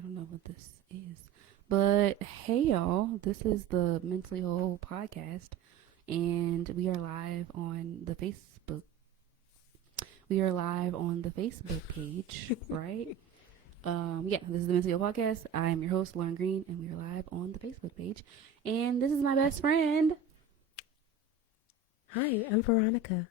don't know what this is. But hey, y'all, this is the Mentally Whole podcast, and we are live on the Facebook. We are live on the Facebook page, right? Yeah, this is the Mentally Whole podcast. I am your host, Lauren Green, and we are live on the Facebook page. And this is my best friend. Hi, I'm Veronica.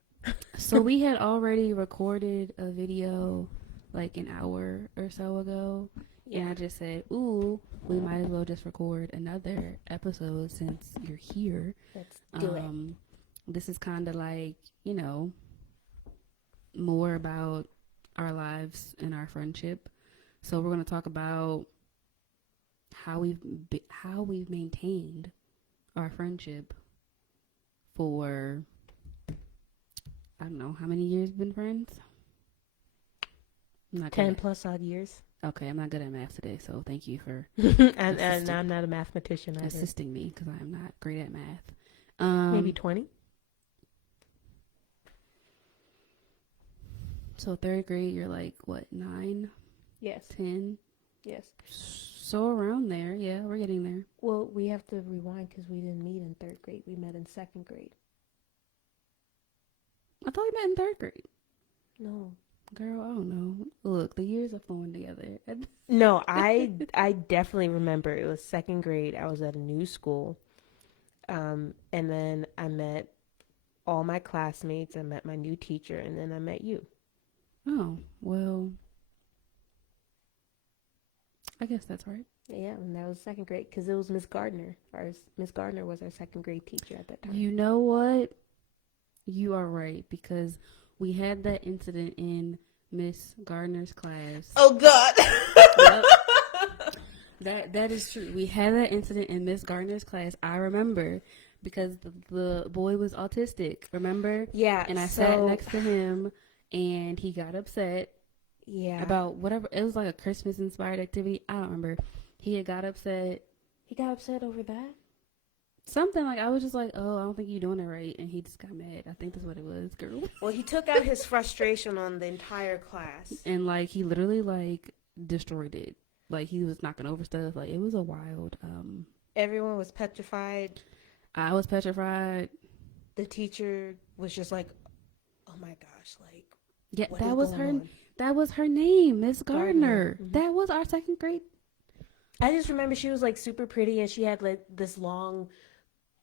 So we had already recorded a video like an hour or so ago. Yeah. And I just said, ooh, we might as well just record another episode since you're here. Let's do it. This is kind of like, more about our lives and our friendship. So we're going to talk about how we've maintained our friendship for, I don't know, how many years we've been friends? 10 plus odd years. Okay, I'm not good at math today, so thank you for and I'm not a mathematician either. Assisting me, because I am not great at math. Maybe 20? So third grade, you're like, what, 9? Yes. 10? Yes. So around there, yeah, we're getting there. Well, we have to rewind because we didn't meet in third grade. We met in second grade. I thought we met in third grade. No. Girl, I don't know. Look, the years are flowing together. No, I definitely remember it was second grade. I was at a new school. And then I met all my classmates. I met my new teacher, and then I met you. Oh, well, I guess that's right. Yeah, and that was second grade because it was Miss Gardner. Miss Gardner was our second grade teacher at that time. You know what? You are right, because we had that incident in Miss Gardner's class. Oh, God. Yep. That is true. We had that incident in Miss Gardner's class. I remember, because the boy was autistic, remember? Yeah. And I sat next to him, and he got upset. Yeah. About whatever. It was like a Christmas-inspired activity. I don't remember. He had got upset. He got upset over that? Something like, I was just like, oh, I don't think you're doing it right. And he just got mad. I think that's what it was, girl. Well, he took out his frustration on the entire class. And, like, he literally, like, destroyed it. Like, he was knocking over stuff. Like, it was a wild, Everyone was petrified. I was petrified. The teacher was just like, oh my gosh, like, yeah, what that is was going her. on? That was her name, Miss Gardner. Mm-hmm. That was our second grade. I just remember she was, like, super pretty, and she had, like, this long,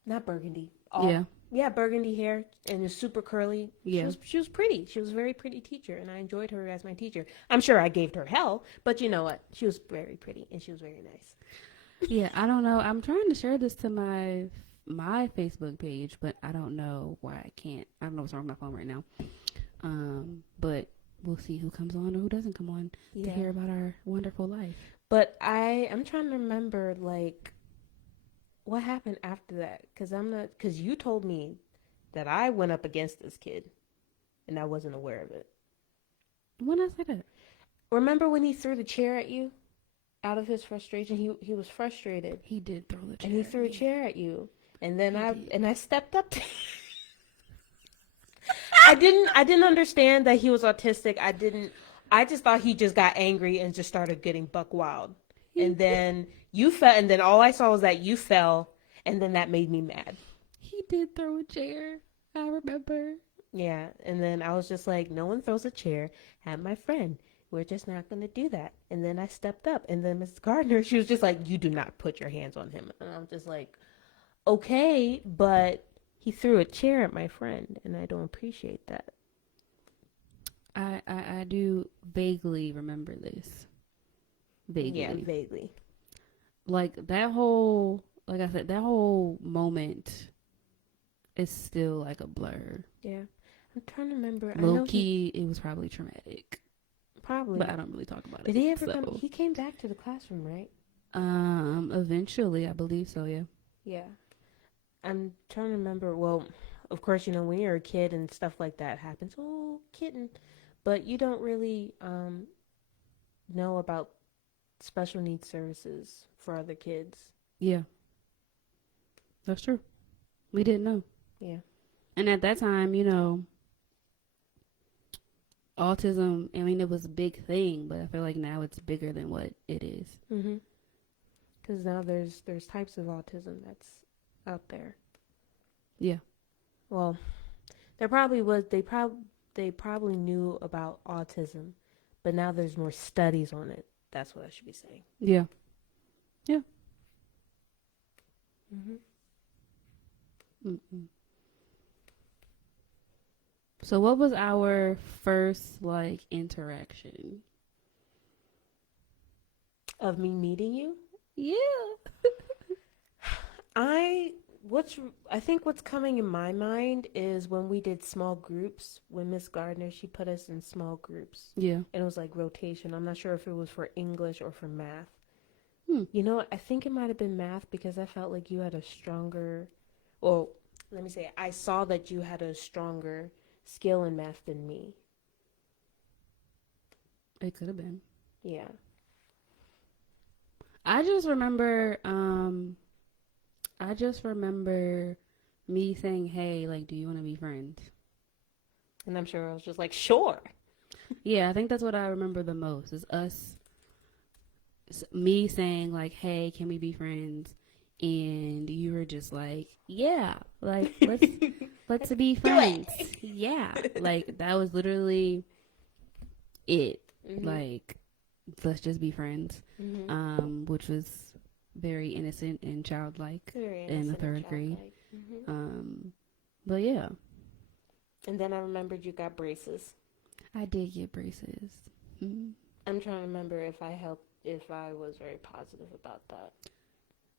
not burgundy. Yeah, burgundy hair, and was super curly. Yeah. She was pretty. She was a very pretty teacher, and I enjoyed her as my teacher. I'm sure I gave her hell, but you know what? She was very pretty, and she was very nice. Yeah, I don't know. I'm trying to share this to my Facebook page, but I don't know why I can't. I don't know what's wrong with my phone right now. But we'll see who comes on or who doesn't come on to hear about our wonderful life. But I'm trying to remember, like, what happened after that? Because you told me that I went up against this kid, and I wasn't aware of it. When I said that? Remember when he threw the chair at you? Out of his frustration, he was frustrated. He did throw the chair. And he threw a chair at you. And then I stepped up to I didn't understand that he was autistic. I just thought he just got angry and just started getting buck wild. And then you fell, and then all I saw was that you fell, and then that made me mad. He did throw a chair. I remember. Yeah, and then I was just like, no one throws a chair at my friend. We're just not going to do that. And then I stepped up, and then Miss Gardner, she was just like, you do not put your hands on him. And I'm just like, okay, but he threw a chair at my friend, and I don't appreciate that. I do vaguely remember this. Vaguely. Yeah, vaguely. Like, that whole, like I said, that whole moment is still like a blur. Yeah. I'm trying to remember. Low key, it was probably traumatic. Probably. But I don't really talk about it. Did he ever come? He came back to the classroom, right? Eventually, I believe so, yeah. Yeah. I'm trying to remember. Well, of course, when you're a kid and stuff like that happens. Oh, kitten. But you don't really know about special needs services for other kids. Yeah. That's true. We didn't know. Yeah. And at that time, autism, I mean, it was a big thing, but I feel like now it's bigger than what it is. Mm-hmm. Because now there's types of autism that's out there. Yeah. Well, there probably was. They probably knew about autism, but now there's more studies on it. That's what I should be saying. Yeah. Yeah. Mm-hmm. Mm-mm. So what was our first like interaction? Of me meeting you, Yeah. I I think what's coming in my mind is when we did small groups. When Miss Gardner, she put us in small groups, Yeah. and it was like rotation. I'm not sure if it was for English or for math. Hmm. You know what? I think it might have been math because I felt like you had a stronger, well, let me say, I saw that you had a stronger skill in math than me. It could have been. Yeah. I just remember me saying, "Hey, like, do you want to be friends?" And I'm sure I was just like, sure. Yeah, I think that's what I remember the most is me saying like, "Hey, can we be friends?" And you were just like, "Yeah, like let's be friends." Yeah, like that was literally it. Mm-hmm. Like, let's just be friends. Mm-hmm. Which was very innocent and childlike Very in the innocent and third grade. childlike. Mm-hmm. But yeah, And then I remembered you got braces. I did get braces. Mm. I'm trying to remember if I was very positive about that.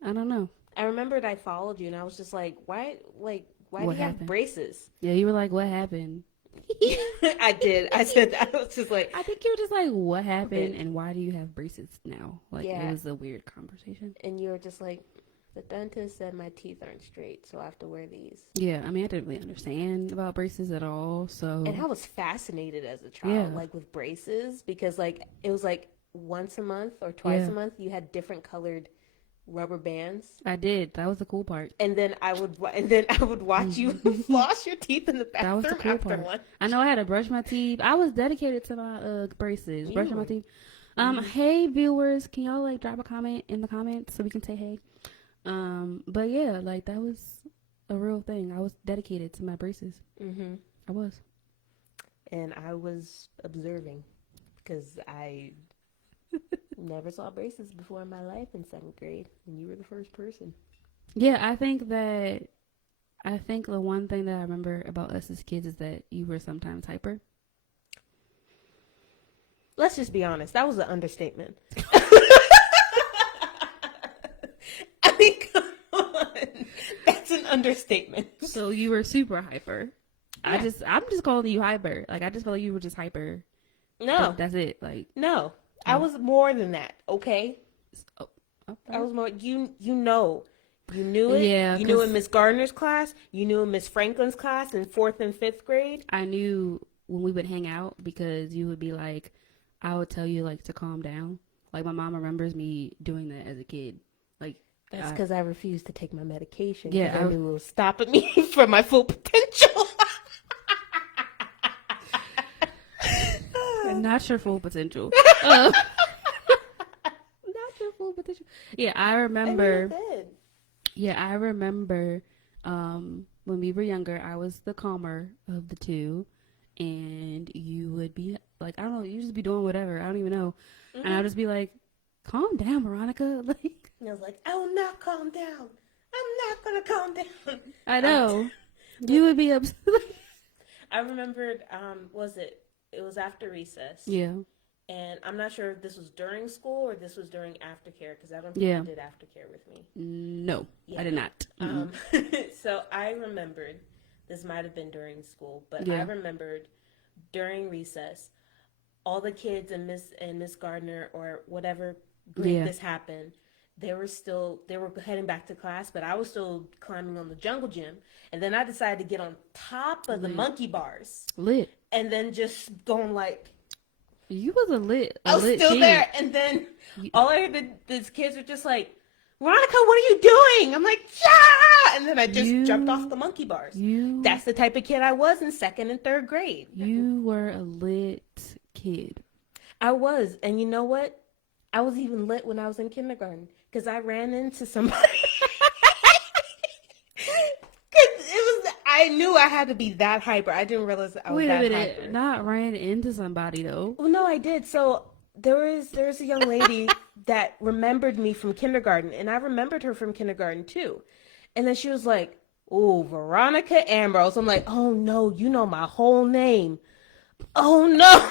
I don't know. I remembered I followed you and I was just like, why do What you have happened? braces? Yeah, you were like, "What happened?" I did. I said that. I was just like, I think you were just like, "What happened?" And why do you have braces now? Like, yeah. it was a weird conversation. And you were just like, the dentist said my teeth aren't straight, so I have to wear these. Yeah, I mean, I didn't really understand about braces at all. So, And I was fascinated as a child, yeah, like with braces, because like it was like once a month or twice yeah, a month you had different colored rubber bands. I did. That was the cool part. And then I would watch you floss your teeth in the That was the bathroom cool after part. lunch. I know I had to brush my teeth. I was dedicated to my braces, You brushing my were. teeth. Mhm. Hey viewers, can y'all like drop a comment in the comments so we can say hey? But yeah, like that was a real thing. I was dedicated to my braces. Mhm. I was. And I was observing because I never saw braces before in my life in 7th grade, and you were the first person. Yeah, I think the one thing that I remember about us as kids is that you were sometimes hyper. Let's just be honest. That was an understatement. I mean, come on. That's an understatement. So you were super hyper. Yeah. I'm just calling you hyper. Like I just felt like you were just hyper. No. That's it. Like No. I was more than that, okay? oh, I was more you know. You knew it. yeah. You knew in Miss Gardner's class. You knew in Miss Franklin's class in 4th and 5th grade. I knew when we would hang out because you would be like, I would tell you like to calm down. Like my mom remembers me doing that as a kid. Like That's because I refused to take my medication. Yeah, I knew it was stopping me from my full potential. not your full potential. Not your full potential. Yeah, I remember. I remember when we were younger, I was the calmer of the two, and you would be like, I don't know, you just be doing whatever. I don't even know, and I'd just be like, calm down, Veronica. Like, and I was like, I will not calm down. I'm not gonna calm down. I know you would be upset. I remembered. It was after recess. Yeah. And I'm not sure if this was during school or this was during aftercare because I don't think you did aftercare with me. No, I did not. So I remembered, this might have been during school, but I remembered during recess, all the kids and Miss Gardner or whatever grade this happened, they were heading back to class, but I was still climbing on the jungle gym. And then I decided to get on top of the monkey bars. Lit. And then just going like, you was a lit. I was lit still kid. there, and then all I heard these kids were just like, Veronica, what are you doing? I'm like, yeah! And then I just jumped off the monkey bars. That's the type of kid I was in 2nd and 3rd grade. You were a lit kid. I was. And you know what? I was even lit when I was in kindergarten because I ran into somebody. I knew I had to be that hyper. I didn't realize I was Wait a that minute, hyper. not ran into somebody though. Well, no, I did. So there was a young lady that remembered me from kindergarten, and I remembered her from kindergarten too. And then she was like, "Oh, Veronica Ambrose." I'm like, "Oh no, you know my whole name." Oh no.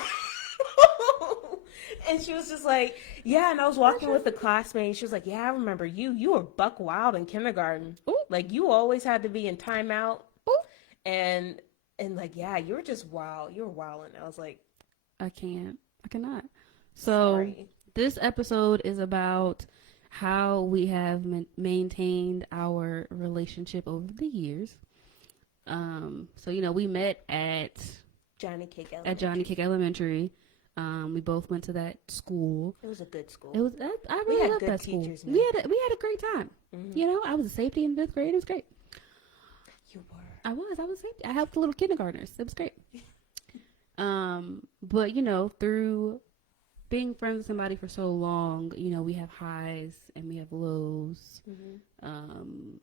And she was just like, yeah. And I was walking with a classmate, and she was like, yeah, I remember you. You were buck wild in kindergarten. Ooh. Like you always had to be in timeout, Ooh. and like yeah, you were just wild. You were wilding. I was like, I cannot. So sorry. This episode is about how we have maintained our relationship over the years. So we met at Johnny Cake Elementary. At Johnny Cake Elementary. We both went to that school. It was a good school. It was. I really loved that school. Teachers, man. We had a great time. Mm-hmm. I was a safety in 5th grade. It was great. You were. I was safety. I helped the little kindergartners. It was great. But through being friends with somebody for so long, we have highs and we have lows. Mm-hmm.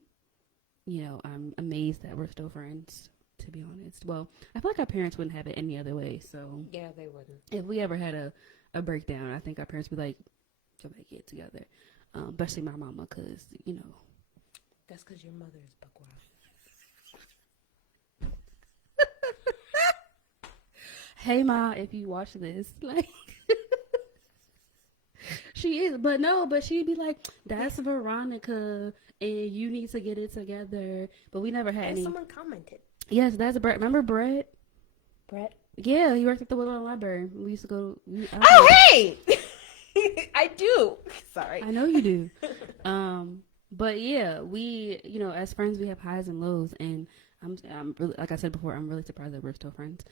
I'm amazed that we're still friends, to be honest. Well, I feel like our parents wouldn't have it any other way. So yeah, they wouldn't. If we ever had a breakdown, I think our parents would be like, "Go back, get together." Especially my mama, because that's because your mother is buck wild. Hey, Ma, if you watch this, like, she is, but she'd be like, "That's Veronica, and you need to get it together." But we never had any. Someone commented. Yes, that's Brett. Remember Brett? Brett? Yeah, he worked at the Woodlawn Library. We used to go. Hey! I do. Sorry. I know you do. But yeah, we, as friends, we have highs and lows, and I'm really, like I said before, I'm really surprised that we're still friends.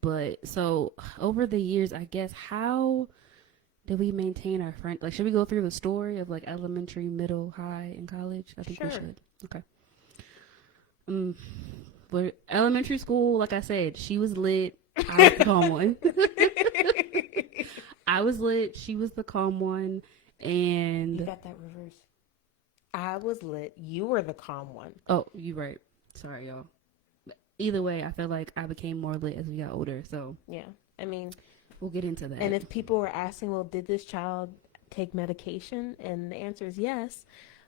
But so over the years, I guess, how did we maintain our friend? Like, should we go through the story of like elementary, middle, high, and college? I think we should. Okay. But elementary school, like I said, she was lit. I was the calm one. I was lit. She was the calm one. And you got that reverse. I was lit. You were the calm one. Oh, you're right. Sorry, y'all. Either way, I feel like I became more lit as we got older. So yeah, I mean, we'll get into that. And if people were asking, well, did this child take medication? And the answer is yes.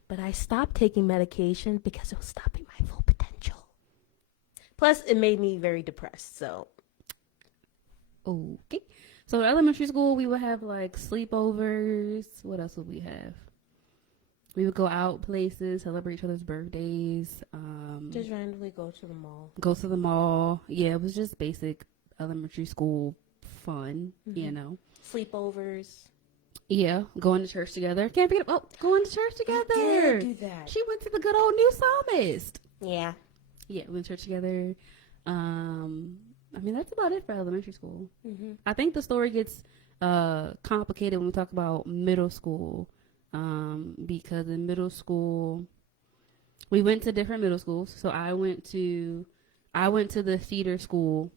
But I stopped taking medication because it was stopping my full potential. Plus, it made me very depressed. So, okay. So elementary school, we would have like sleepovers. What else would we have? We would go out places, celebrate each other's birthdays. Just randomly go to the mall. Go to the mall. Yeah, it was just basic elementary school fun, Sleepovers. Yeah, going to church together. Can't forget going to church together. We did do that. She went to the good old New Psalmist. Yeah. Yeah, we went to church together. That's about it for elementary school. Mm-hmm. I think the story gets complicated when we talk about middle school. Because in middle school, we went to different middle schools. So I went to the feeder school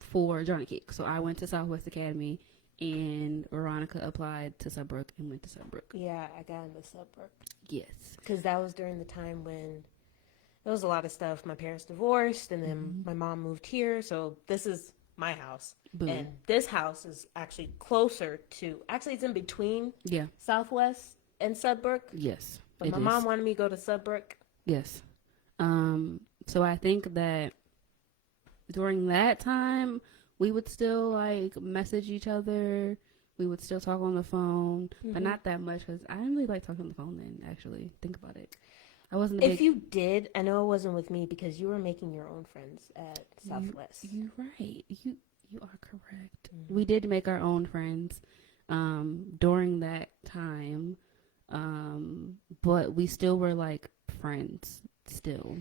for Johnny Cake. So I went to Southwest Academy, and Veronica applied to Subbrook and went to Subbrook. Yeah, I got into Subbrook. Yes. Because that was during the time when there was a lot of stuff. My parents divorced, and then my mom moved here. So this is my house. Boom. And this house is actually closer to, it's in between Southwest and Subbrook. Yes. But my mom wanted me to go to Subbrook. Yes. So I think that during that time, we would still like message each other. We would still talk on the phone, but not that much because I didn't really like talking on the phone then, actually. Think about it. I wasn't If you did, I know it wasn't with me because you were making your own friends at Southwest. You're right. You are correct. Mm-hmm. We did make our own friends during that time, but we still were like friends still.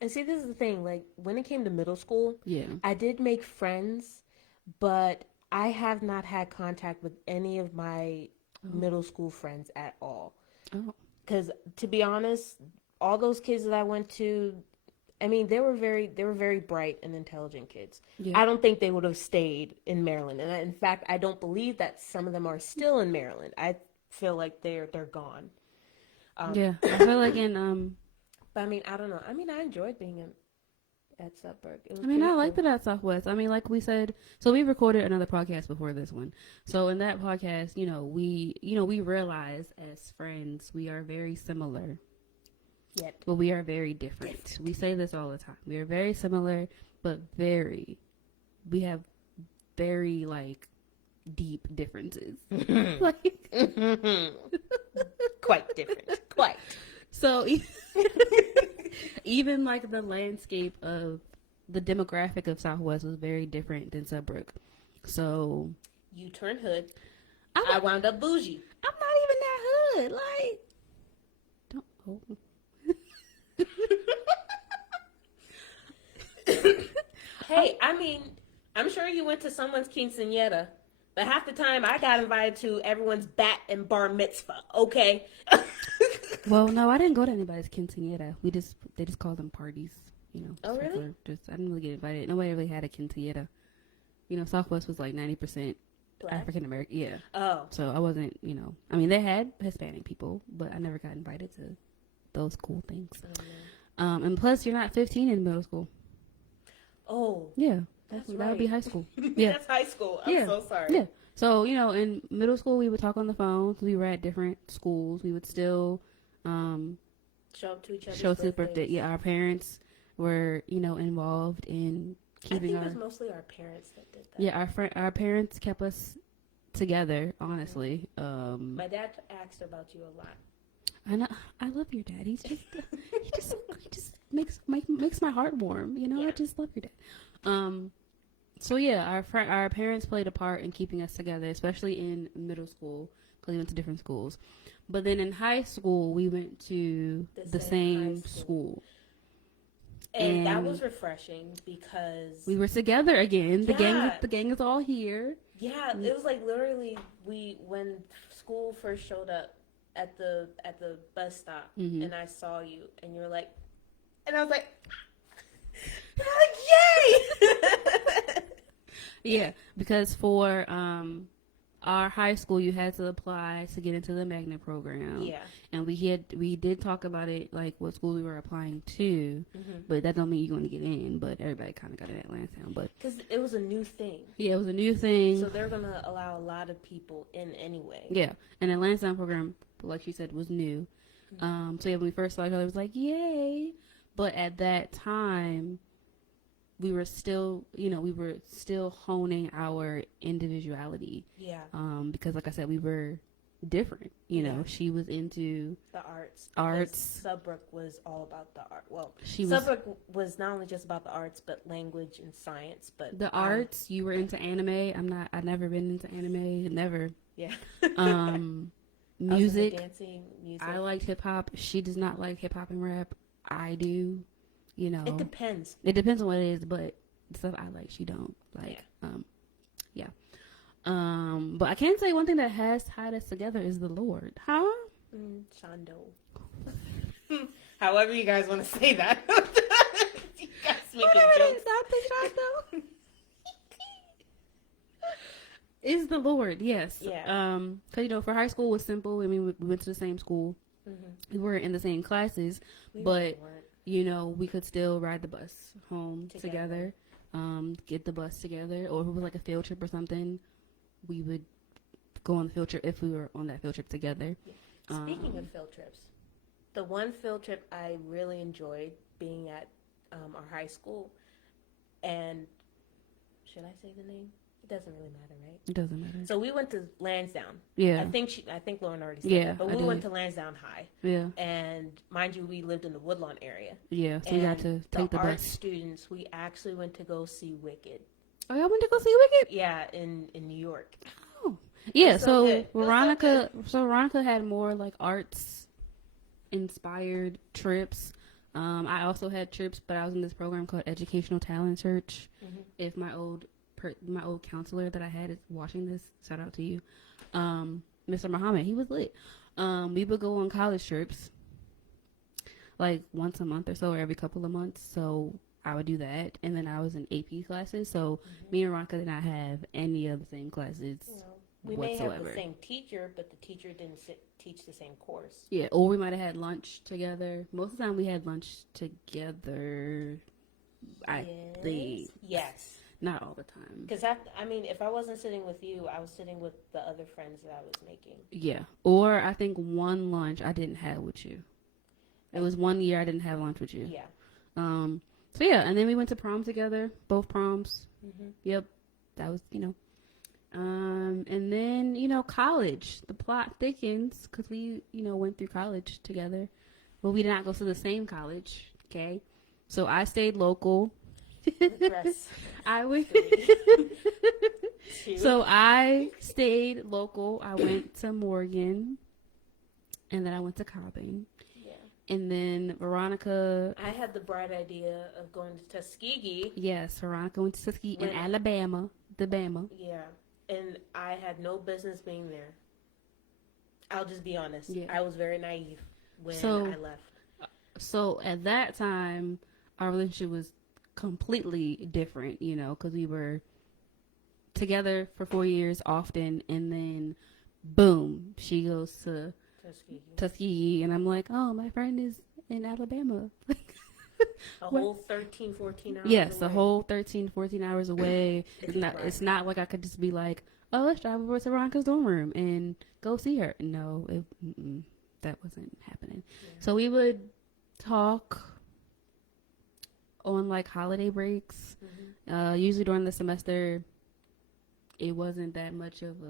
And see, this is the thing. Like when it came to middle school, I did make friends, but I have not had contact with any of my middle school friends at all. Oh. Because to be honest, all those kids that I went to, I mean, they were very bright and intelligent kids. Yeah. I don't think they would have stayed in Maryland, and in fact, I don't believe that some of them are still in Maryland. I feel like they're gone. Yeah. I feel like But I mean, I don't know. I mean, I enjoyed being at Sudbury. It was I mean, pretty I liked cool. it at Southwest. I mean, like we said, so we recorded another podcast before this one. So in that podcast, we realize as friends we are very similar, Yet. but we are very different. We say this all the time. We are very similar, but we have very like deep differences. Like, Quite different. Quite. so even like the landscape of the demographic of Southwest was very different than Subbrook. So You turned hood. I'm I not, wound up bougie. I'm not even that hood. Like, don't. Hey, I mean, I'm sure you went to someone's quinceañera, but half the time I got invited to everyone's bat and bar mitzvah. Okay. Well, no, I didn't go to anybody's quinceañera. They just called them parties. Oh, really? I didn't really get invited. Nobody really had a quinceañera. Southwest was like 90% Black? African American. Yeah. Oh. So I wasn't, I mean, they had Hispanic people, but I never got invited to those cool things. And plus, you're not 15 in middle school. Oh. Yeah. That's That right. would be high school. Yeah. That's high school. I'm Yeah. so sorry. Yeah. So, in middle school, we would talk on the phone. We were at different schools. We would still Show up to each other's show us his birthday. birthdays. Yeah, our parents were, involved in I keeping think our... it was mostly our parents that did that. Yeah, our parents kept us together, honestly. My dad asked about you a lot. I know, I love your dad. He just makes my heart warm. Yeah. I just love your dad. So yeah, our parents played a part in keeping us together, especially in middle school because we went to different schools. But then in high school, we went to the same high school. And that was refreshing because We were together again. Yeah. The gang is all here. yeah, it was like literally when school first showed up at the bus stop Mhm. and I saw you and you're like, and I was like, and I'm like, yay! Yeah, because for our high school, you had to apply to get into the magnet program. Yeah. And we did talk about it, like what school we were applying to, but that don't mean you're going to get in. But everybody kind of got it at Lansdowne. But Because it was a new thing. yeah, it was a new thing. So they're going to allow a lot of people in anyway. Yeah, and the Lansdowne program, like she said, was new. So yeah, when we first saw each other, it was like, yay. But at that time, we were still honing our individuality. Yeah. Because like I said, we were different. Yeah. She was into The arts. Arts. Subbrook was all about the art. Well, she was Subbrook was not only just about the arts, but language and science. But the arts. You were into anime. I've never been into anime. Never. Yeah. Music. Dancing, music. I liked hip hop. She does not like hip hop and rap. I do. It depends. It depends on what it is, but the stuff I like, she don't like. Yeah. But I can say one thing that has tied us together is the Lord. Huh? Shondo. However you guys want to say that. You guys making jokes. Not the Shondo. Is the Lord, yes. Yeah. Because, for high school was simple. I mean, we went to the same school. We weren't in the same classes, but we could still ride the bus home together, get the bus together, or if it was like a field trip or something, we would go on the field trip if we were on that field trip together. Yeah. Speaking of field trips, the one field trip I really enjoyed being at our high school, and should I say the name? It doesn't really matter, right? It doesn't matter. So we went to Lansdowne. Yeah. I think Lauren already said that. But I we did. went to Lansdowne High. Yeah. And mind you, we lived in the Woodlawn area. Yeah. So we got to take the art bus. students, we actually went to go see Wicked. Oh, y'all went to go see Wicked? Yeah, in New York. Oh. Yeah. so So good. It was Veronica had more like arts inspired trips. I also had trips, but I was in this program called Educational Talent Search. If my old counselor that I had is watching this, shout out to you. Mr. Muhammad. He was lit. We would go on college trips like once a month or so, or every couple of months. So I would do that, and then I was in AP classes. So me and Veronica did not have any of the same classes We may have whatsoever. the same teacher, but the teacher didn't teach the same course. Yeah, or we might have had lunch together. Most of the time, we had lunch together. I think Yes. not all the time. Because I mean, if I wasn't sitting with you, I was sitting with the other friends that I was making. Yeah, or I think one lunch I didn't have with you. It was one year I didn't have lunch with you. Yeah. So yeah, and then we went to prom together, both proms. Mm-hmm. Yep, that was and then college. The plot thickens because we went through college together, but we did not go to the same college. Okay, so I stayed local. I went. So I stayed local. I went to Morgan, and then I went to Cobbing. And then Veronica. I had the bright idea of going to Tuskegee. Yes, Veronica went to Tuskegee in Alabama. Yeah. And I had no business being there. I'll just be honest. Yeah. I was very naive when I left. So at that time, our relationship was completely different, because we were together for 4 years often. And then, boom, she goes to Tuskegee, and I'm like, oh, my friend is in Alabama. A whole 13, 14 hours yes, away. A whole 13, 14 hours away. It's not like I could just be like, oh, let's drive over to Veronica's dorm room and go see her. No, that wasn't happening. Yeah. So we would talk on like holiday breaks. Mm-hmm. Usually during the semester, it wasn't that much of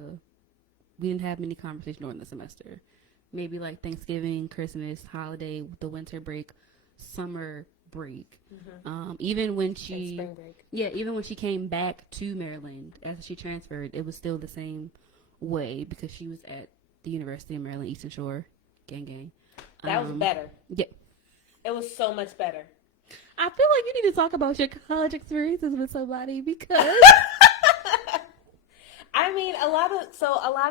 we didn't have many conversations during the semester. Maybe like Thanksgiving, Christmas, holiday, the winter break, summer break. Mm-hmm. Even when spring break. Yeah, even when she came back to Maryland after she transferred, it was still the same way because she was at the University of Maryland, Eastern Shore. Gang. That was better. Yeah. It was so much better. I feel like you need to talk about your college experiences with somebody because I mean, a lot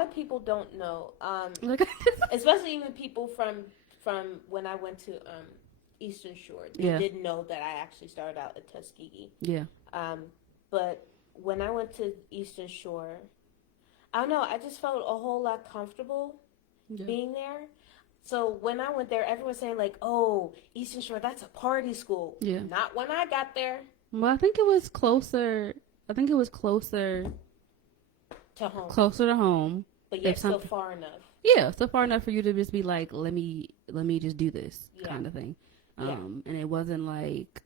of people don't know, especially even people from when I went to Eastern Shore. They didn't know that I actually started out at Tuskegee. Yeah. But when I went to Eastern Shore, I don't know. I just felt a whole lot comfortable being there. So when I went there, everyone was saying like, "Oh, Eastern Shore, that's a party school." Yeah. Not when I got there. Well, I think it was closer to home. Closer to home. But yet still far enough. Yeah, so far enough for you to just be like, let me just do this kind of thing. And it wasn't like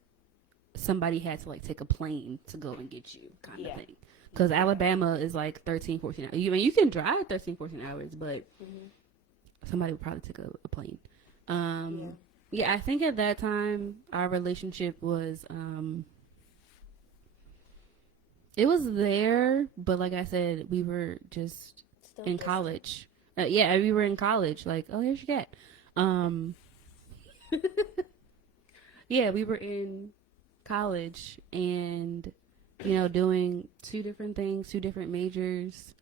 somebody had to like take a plane to go and get you kind of thing. Because Alabama is like 13, 14 hours. You can drive 13, 14 hours, but somebody would probably take a plane. Yeah, I think at that time our relationship was it was there, but like I said, we were just still in college. We were in college. Like, oh, here's your cat. Yeah, we were in college and, doing two different things, two different majors,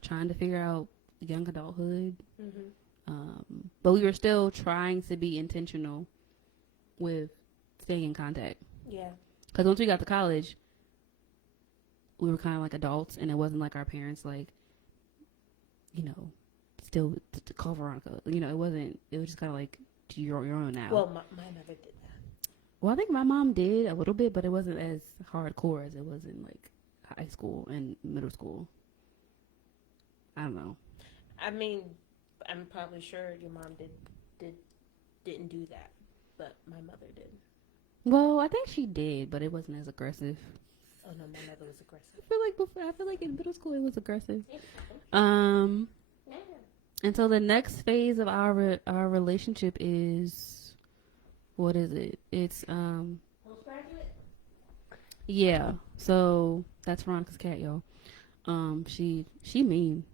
trying to figure out young adulthood. But we were still trying to be intentional with staying in contact. Yeah. Because once we got to college, we were kind of like adults, and it wasn't like our parents, like, still to call Veronica. It wasn't. It was just kind of like, you're own now. Well, my mother did that. Well, I think my mom did a little bit, but it wasn't as hardcore as it was in like high school and middle school. I don't know. I mean, I'm probably sure your mom didn't do that, but my mother did. Well, I think she did, but it wasn't as aggressive. Oh no, my mother was aggressive. I feel like in middle school it was aggressive. And so the next phase of our relationship is, what is it? It's postgraduate. Yeah. So that's Veronica's cat, y'all. She mean.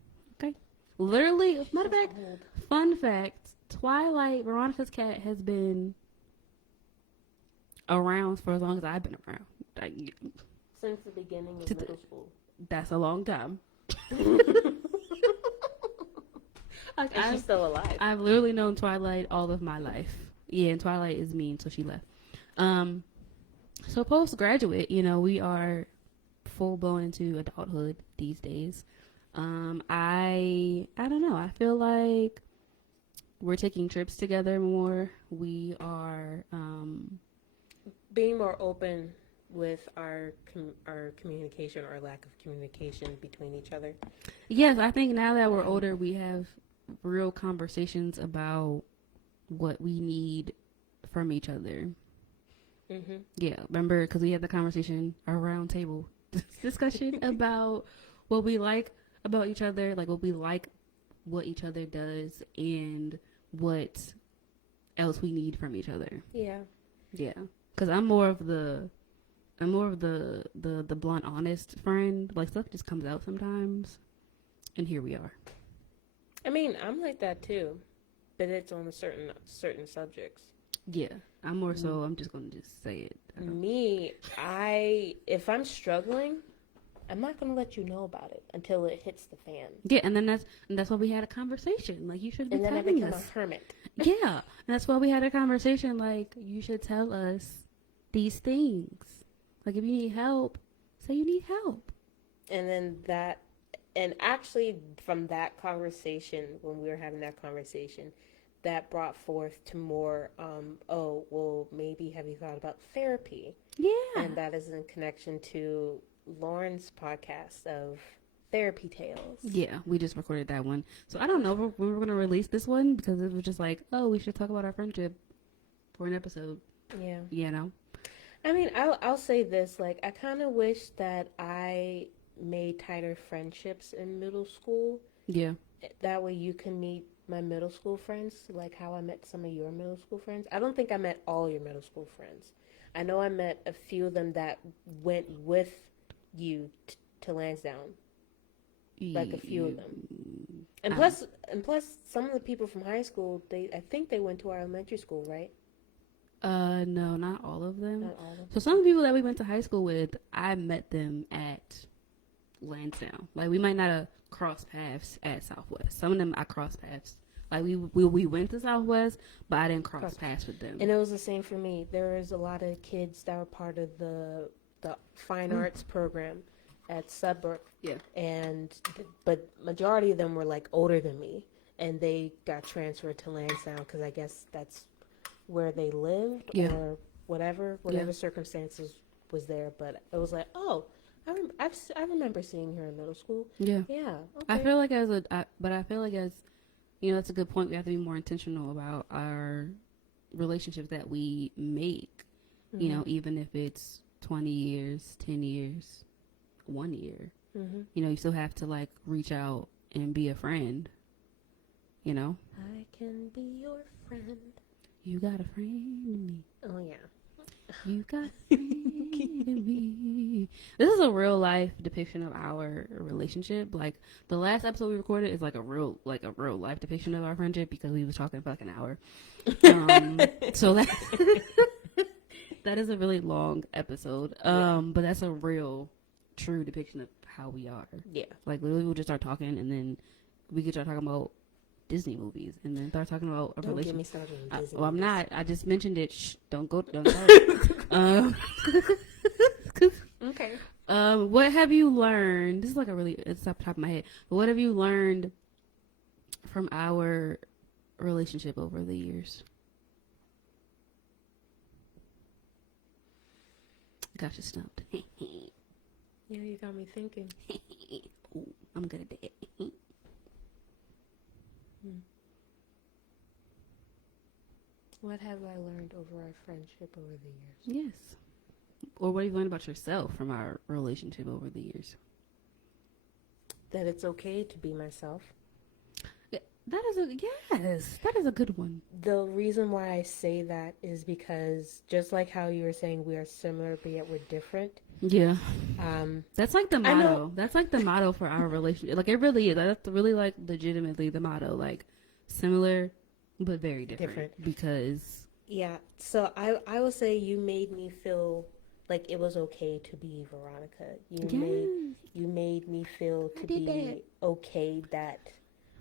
Okay. Literally, matter of fact, fun fact, Twilight, Veronica's cat, has been around for as long as I've been around. Since the beginning of middle school. That's a long time. Like, And she's still alive. I've literally known Twilight all of my life. Yeah, and Twilight is mean, so she left. Um, so postgraduate, we are full blown into adulthood these days. I don't know. I feel like we're taking trips together more. We are Being more open with our communication or lack of communication between each other. yes, I think now that we're older, we have real conversations about what we need from each other. Mm-hmm. Yeah, remember, because we had the conversation, our round table discussion about what we like about each other, like what we like, what each other does, and what else we need from each other. Yeah. Yeah, because I'm more of the blunt, honest friend. Like, stuff just comes out sometimes, and here we are. I mean, I'm like that too, but it's on certain subjects. Yeah, I'm more so. I'm just gonna just say it. Me, if I'm struggling, I'm not gonna let you know about it until it hits the fan. Yeah, and then that's why we had a conversation. Like, you should be and then telling I become us. a hermit. Yeah, and that's why we had a conversation. Like, you should tell us these things. Like, if you need help, say you need help. And actually, from that conversation, when we were having that conversation, that brought forth to more, oh, well, maybe have you thought about therapy? Yeah. And that is in connection to Lauren's podcast of Therapy Tales. Yeah, we just recorded that one. So I don't know when we're going to release this one, because it was just like, oh, we should talk about our friendship for an episode. Yeah. I mean, I'll say this. Like, I kind of wish that I made tighter friendships in middle school. Yeah. That way you can meet my middle school friends, like how I met some of your middle school friends. I don't think I met all your middle school friends. I know I met a few of them that went with you to Lansdowne. Like a few of them. And plus, some of the people from high school, I think they went to our elementary school, right? No, not all of them. Not all of them. So some people that we went to high school with, I met them at Lansdowne. Like, we might not have crossed paths at Southwest. Some of them I crossed paths. Like, we went to Southwest, but I didn't cross paths with them. And it was the same for me. There was a lot of kids that were part of the fine arts program at Sudbrook. Yeah. But majority of them were like older than me, and they got transferred to Lansdowne because I guess that's where they lived, or whatever circumstances was there. But it was like, oh, I remember seeing her in middle school. Yeah. Yeah. Okay. I feel like as that's a good point. We have to be more intentional about our relationships that we make. Mm-hmm. Even if it's 20 years, 10 years, 1 year. Mm-hmm. You still have to, like, reach out and be a friend. I can be your friend. You got a friend in me. Oh yeah. You got a friend in me. This is a real life depiction of our relationship. Like, the last episode we recorded is like a real life depiction of our friendship, because we was talking for like an hour. So that is a really long episode. But that's a real, true depiction of how we are. Yeah. Like, literally, we'll just start talking, and then we could start talking about Disney movies, and then start talking about a relationship. Don't get me started on Disney I'm movies. not. I just mentioned it. Shh, don't start. Okay. What have you learned? This is like it's off the top of my head. But what have you learned from our relationship over the years? Got you stumped. Yeah, you got me thinking. Ooh, I'm good at that. What have I learned over our friendship over the years? Yes. Or what have you learned about yourself from our relationship over the years? That it's okay to be myself. That is a good one. The reason why I say that is because, just like how you were saying we are similar but yet we're different. Yeah. That's like the motto. That's like the motto for our relationship. Like, it really is. That's really, like, legitimately the motto. Like, similar but very different. Because... Yeah. So I will say you made me feel like it was okay to be Veronica. You made me feel to be okay that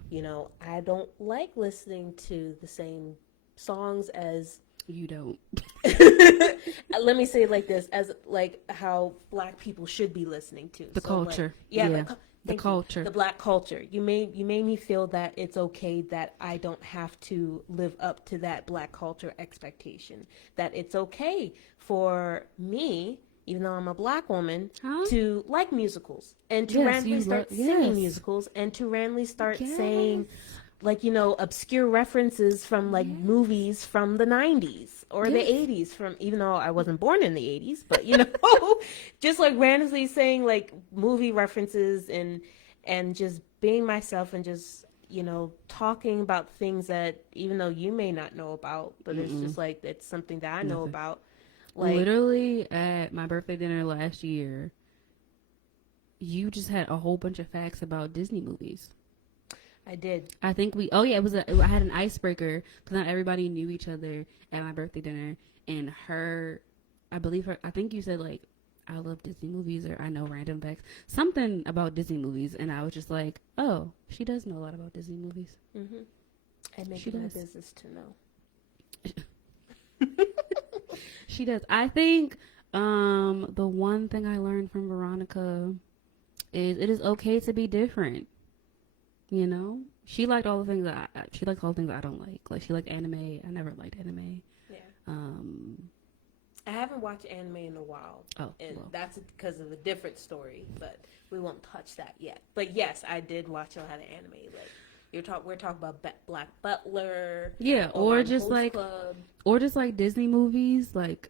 You know, I don't like listening to the same songs as You don't. let me say it like this, as like how black people should be listening to. The So like, culture. yeah, Yeah. The thank you. culture. The black culture. You made me feel that it's okay that I don't have to live up to that black culture expectation. That it's okay for me, even though I'm a black woman, Huh? to like musicals and to Yes, randomly you love. start singing Yes. musicals and to randomly start Yes. saying like, you know, obscure references from like Yes. movies from the 90s or the Yes. 80s, from, even though I wasn't born in the 80s, but you know, just like randomly saying like movie references and just being myself and just, you know, talking about things that even though you may not know about, but it's Mm-mm. just like it's something that I know Nothing. about. Like, Literally at my birthday dinner last year, you just had a whole bunch of facts about Disney movies. I did. I think we. Oh yeah, it was. I had an icebreaker because not everybody knew each other at my birthday dinner, and her, I believe her. I think you said like, I love Disney movies, or I know random facts, something about Disney movies, and I was just like, oh, she does know a lot about Disney movies. Mm-hmm. I make She it my does. business to know. She does. I think the one thing I learned from Veronica is it is okay to be different. You know, she liked all the things that she liked all the things I don't like. Like she liked anime. I never liked anime. Yeah. Um. I haven't watched anime in a while, Oh and well. that's because of a different story. But we won't touch that yet. But yes, I did watch a lot of anime. Like we're talking about Black Butler, Yeah, Online Host Club. or just like Disney movies. Like,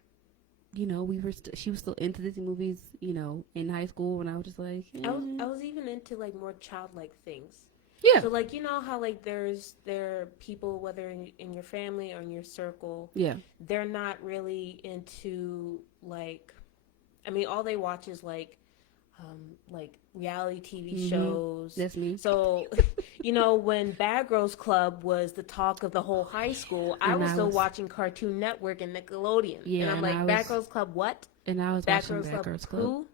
you know, she was still into Disney movies. You know, in high school, and I was just like, I was even into like more childlike things. yeah, So like, you know how like there are people, whether in your family or in your circle, yeah. they're not really into like, I mean, all they watch is like reality TV Mm-hmm. shows. That's me. So, you know, when Bad Girls Club was the talk of the whole high school, I And was I still was watching Cartoon Network and Nickelodeon. And yeah, I'm like, Bad Girls Club what? and I was Bad watching Girls Bad Club Girls Club. who?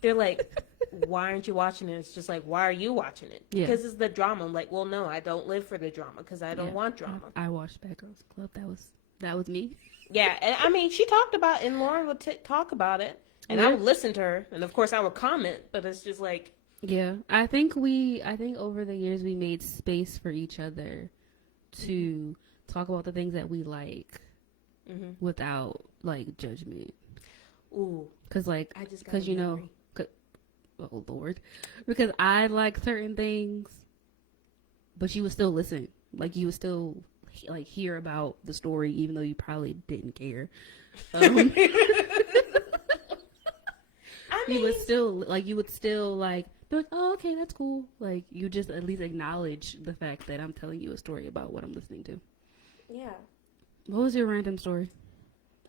They're like, why aren't you watching it? It's just like, why are you watching it? Yeah, Because it's the drama. I'm like, well, no, I don't live for the drama because I don't yeah. want drama. I watched Bad Girls Club. That was me. Yeah, and I mean, she talked about, and Lauren would talk about it, and I Yeah. would listen to her, and of course I would comment, but it's just like, Yeah, I think over the years we made space for each other to talk about the things that we like mm-hmm. without like judgment. Ooh, Cause like, I just got cause a you know, memory. oh Lord, because I like certain things, but you would still listen. Like you would still like hear about the story, even though you probably didn't care. I You mean, would still like be like, oh, okay, that's cool. Like you just at least acknowledge the fact that I'm telling you a story about what I'm listening to. yeah. What was your random story?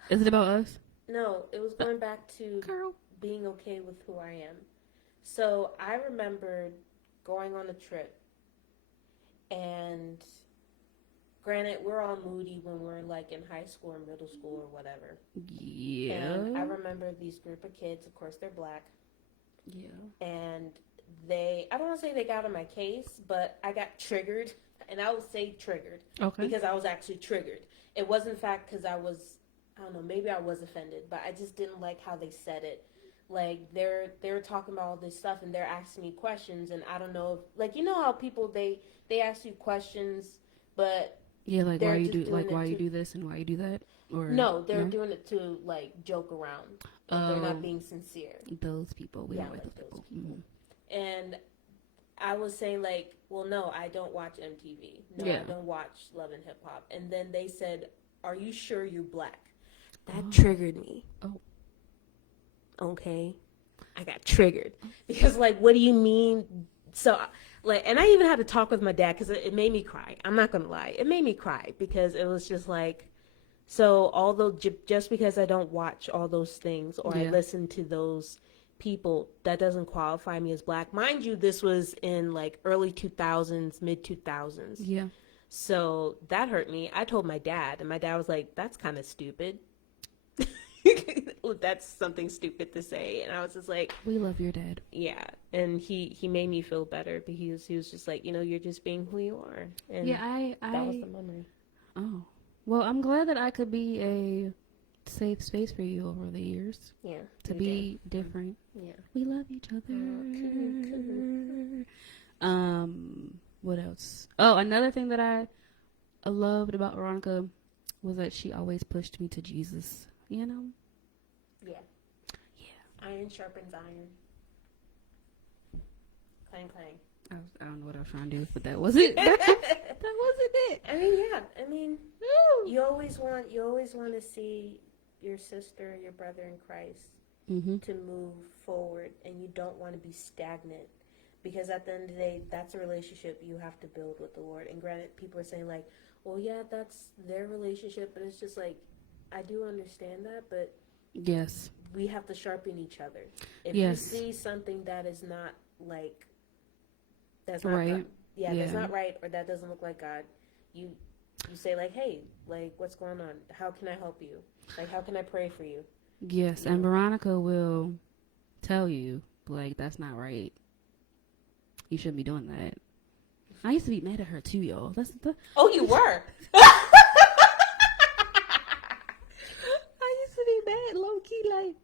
Is it about us? No, it was going back to Girl. being okay with who I am. So I remembered going on a trip, and granted, we're all moody when we're like in high school or middle school or whatever. Yeah. And I remember these group of kids, of course, they're black, Yeah. and I don't want to say they got on my case, but I got triggered, and I would say triggered Okay. because I was actually triggered. It was in fact because I don't know, maybe I was offended, but I just didn't like how they said it. Like they're talking about all this stuff and they're asking me questions, and I don't know if, like, you know how people they ask you questions, but Yeah, like they're just doing why it you to, do this and why you do that? Or no, they're doing it to like joke around, and they're not Oh, being sincere. those people. We Yeah, don't like like those those people. people. Mm-hmm. And I was saying like, well, no, I don't watch MTV. No, Yeah. I don't watch Love and Hip Hop. And then they said, "Are you sure you're black?" That Oh. triggered me. Oh. Okay, I got triggered because like, what do you mean? So like, and I even had to talk with my dad because it made me cry. I'm not gonna lie, it made me cry because it was just like, so although just because I don't watch all those things or I Yeah. listen to those people, that doesn't qualify me as black. Mind you, this was in like early 2000s, mid 2000s. Yeah. So that hurt me. I told my dad, and my dad was like, "That's kind of stupid." That's something stupid to say. And I was just like, We love your dad. yeah. And he made me feel better, but he was just like, you're just being who you are. And Yeah, that was the memory. Oh. Well, I'm glad that I could be a safe space for you over the years. Yeah. To be different. Yeah. We love each other. What else? Oh, another thing that I loved about Veronica was that she always pushed me to Jesus. You know? Yeah. Yeah. Iron sharpens iron. Clang, clang. I don't know what I was trying to do, but that wasn't that wasn't it. I mean, yeah. I mean, you always want to see your sister, your brother in Christ, to move forward, and you don't want to be stagnant, because at the end of the day, that's a relationship you have to build with the Lord. And granted, people are saying like, well, yeah, that's their relationship, but it's just like, I do understand that, but yes, we have to sharpen each other. If yes. you see something that is not like, that's not right, God, that's not right, or that doesn't look like God, you say like, hey, like, what's going on? How can I help you? Like, how can I pray for you? Yes, and Veronica will tell you, like, that's not right. You shouldn't be doing that. I used to be mad at her too, y'all. Oh, you were? I used to be mad, low key, like,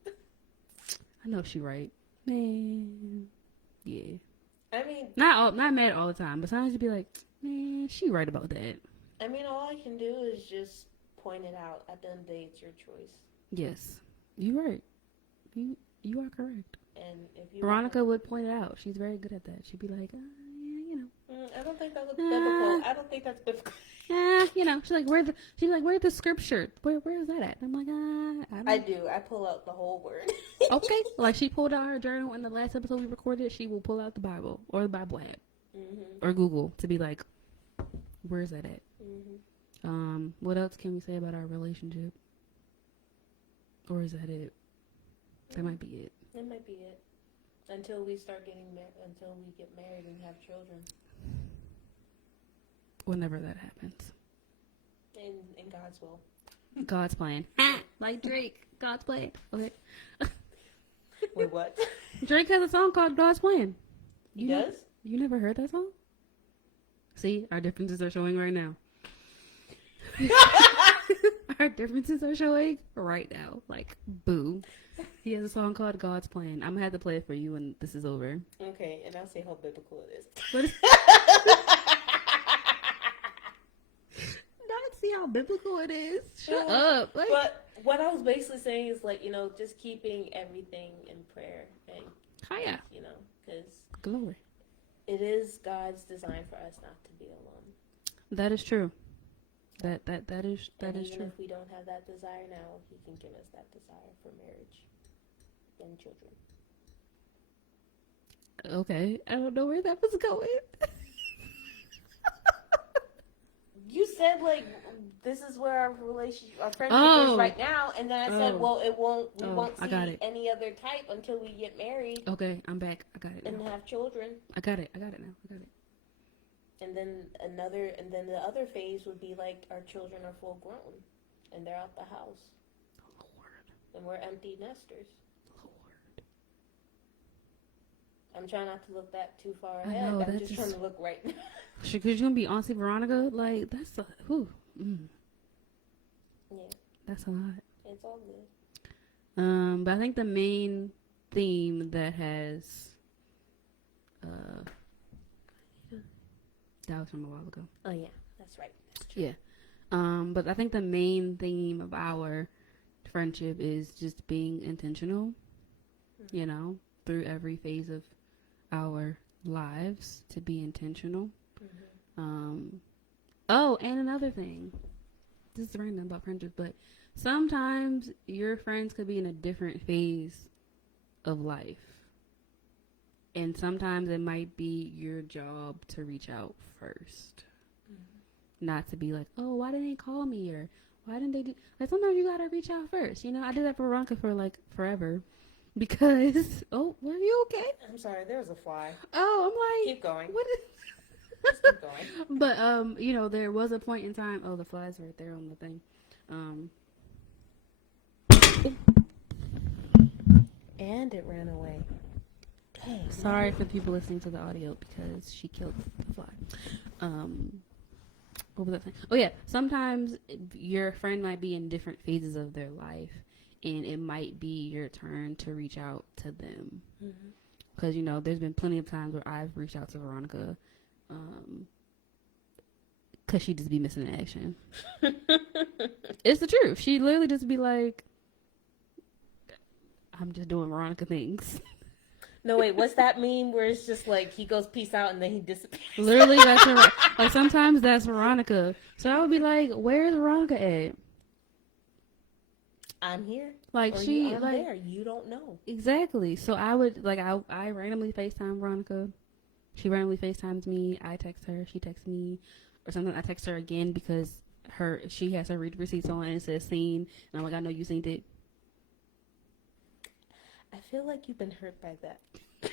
I know she right. Man, yeah. I mean, not mad all the time, but sometimes you'd be like, man, she right about that. I mean, all I can do is just point it out. At the end of the day, it's your choice. Yes, you right. You are correct. And if you Veronica would point it out. She's very good at that. She'd be like, yeah, you know. I don't think that looks biblical. I don't think that's biblical. You know, she's like, where's the scripture? Where is that at? I'm like, I do. I pull out the whole word. Okay. Like, she pulled out her journal in the last episode we recorded. She will pull out the Bible or the Bible app or Google to be like, where's that at? What else can we say about our relationship? Or is that it? That might be it. It might be it. Until we start getting married, until we get married and have children. Whenever that happens. In God's will. God's plan. Like Drake. God's plan. Okay. Wait, what? Drake has a song called God's Plan. He does? You never heard that song? See, our differences are showing right now. Our differences are showing right now. Like, boo. He has a song called God's Plan. I'm going to have to play it for you when this is over. Okay, and I'll see how biblical it is. Not see how biblical it is. Shut up. Like, but what I was basically saying is, like, just keeping everything in prayer. And, hiya. because Glory. It is God's design for us not to be alone. That is true. That is even true. If we don't have that desire now, He can give us that desire for marriage and children. Okay, I don't know where that was going. You said like this is where our relationship, our friendship is right now, and then I said, well, we won't see any other type until we get married. Okay, I'm back. I got it. And have children. I got it now. I got it. And then the other phase would be like our children are full grown and they're out the house. Lord. And we're empty nesters. Lord. I'm trying not to look that too far ahead. I'm just trying to look right now. Because you're going to be Auntie Veronica? Like, that's a, whew. Yeah. That's a lot. It's all good. But I think the main theme that has, that was from a while ago. Oh yeah, that's right. That's true. Yeah. But I think the main theme of our friendship is just being intentional, through every phase of our lives, to be intentional. Oh, and another thing. This is random about friendship, but sometimes your friends could be in a different phase of life. And sometimes it might be your job to reach out first. Not to be like, oh, why didn't they call me? Or why didn't they do... Like, sometimes you gotta reach out first. I did that for Veronica for, like, forever. Because... Oh, were you okay? I'm sorry, there was a fly. Oh, I'm like... Keep going. What is... Just keep going. But, there was a point in time... Oh, the fly's right there on the thing. And it ran away. Dang, Sorry for the people listening to the audio because she killed the fly. What was that saying? Oh yeah, sometimes your friend might be in different phases of their life, and it might be your turn to reach out to them. Because there's been plenty of times where I've reached out to Veronica, because she just be missing in action. It's the truth. She literally just be like, "I'm just doing Veronica things." No, wait, what's that meme where it's just like he goes peace out and then he disappears? Literally, that's her. Like sometimes that's Veronica. So I would be like, "Where's Veronica at?" I'm here. Like or she, I'm like there. You don't know. exactly. So I would like I randomly FaceTime Veronica. She randomly FaceTimes me. I text her. She texts me, or sometimes I text her again because she has her read receipts on and it says seen, and I'm like, I know you seen it. I feel like you've been hurt by that. Maybe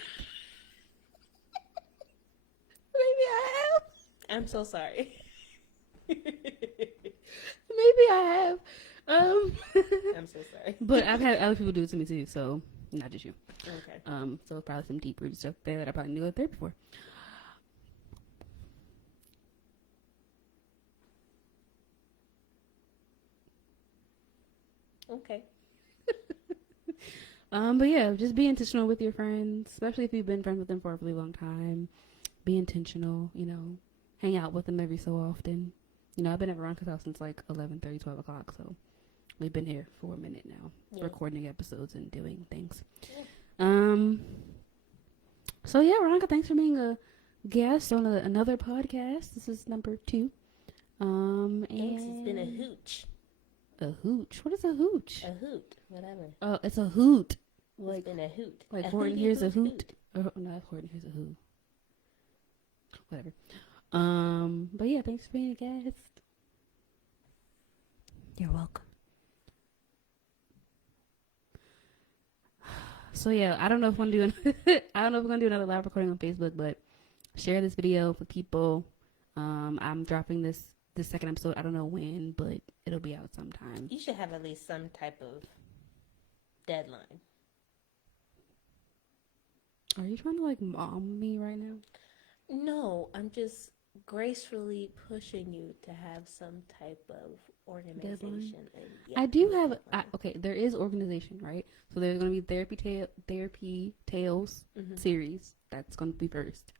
I have. I'm so sorry. Maybe I have. I'm so sorry. But I've had other people do it to me too, so not just you. Okay. So probably some deep rooted stuff there that I probably knew it there before. Okay. But yeah, just be intentional with your friends, especially if you've been friends with them for a really long time. Be intentional, hang out with them every so often. I've been at Veronica's house since like 11:30, 12 o'clock, so we've been here for a minute now, recording episodes and doing things. Yeah. So yeah, Veronica, thanks for being a guest on another podcast. This is number 2. Thanks, it's been a hooch. A hooch? What is a hooch? A hoot, whatever. Oh, it's a hoot. It's been a hoot. Like Horton here's a hoot. Oh, no, Horton here's a who. Whatever. But yeah, thanks for being a guest. You're welcome. So yeah, I don't know if I'm gonna do I don't know if we're gonna do another live recording on Facebook, but share this video with people. I'm dropping this second episode. I don't know when, but it'll be out sometime. You should have at least some type of deadline. Are you trying to like mom me right now? No, I'm just gracefully pushing you to have some type of organization. And, I do have. Okay, there is organization, right? So there's going to be therapy tales series. That's going to be first,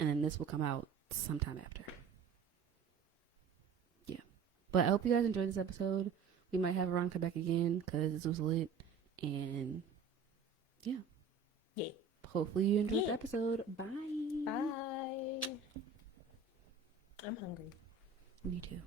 and then this will come out sometime after. Yeah, but I hope you guys enjoyed this episode. We might have Veronica back again because this was lit, and yeah. Hopefully you enjoyed the episode. Bye. Bye. I'm hungry. Me too.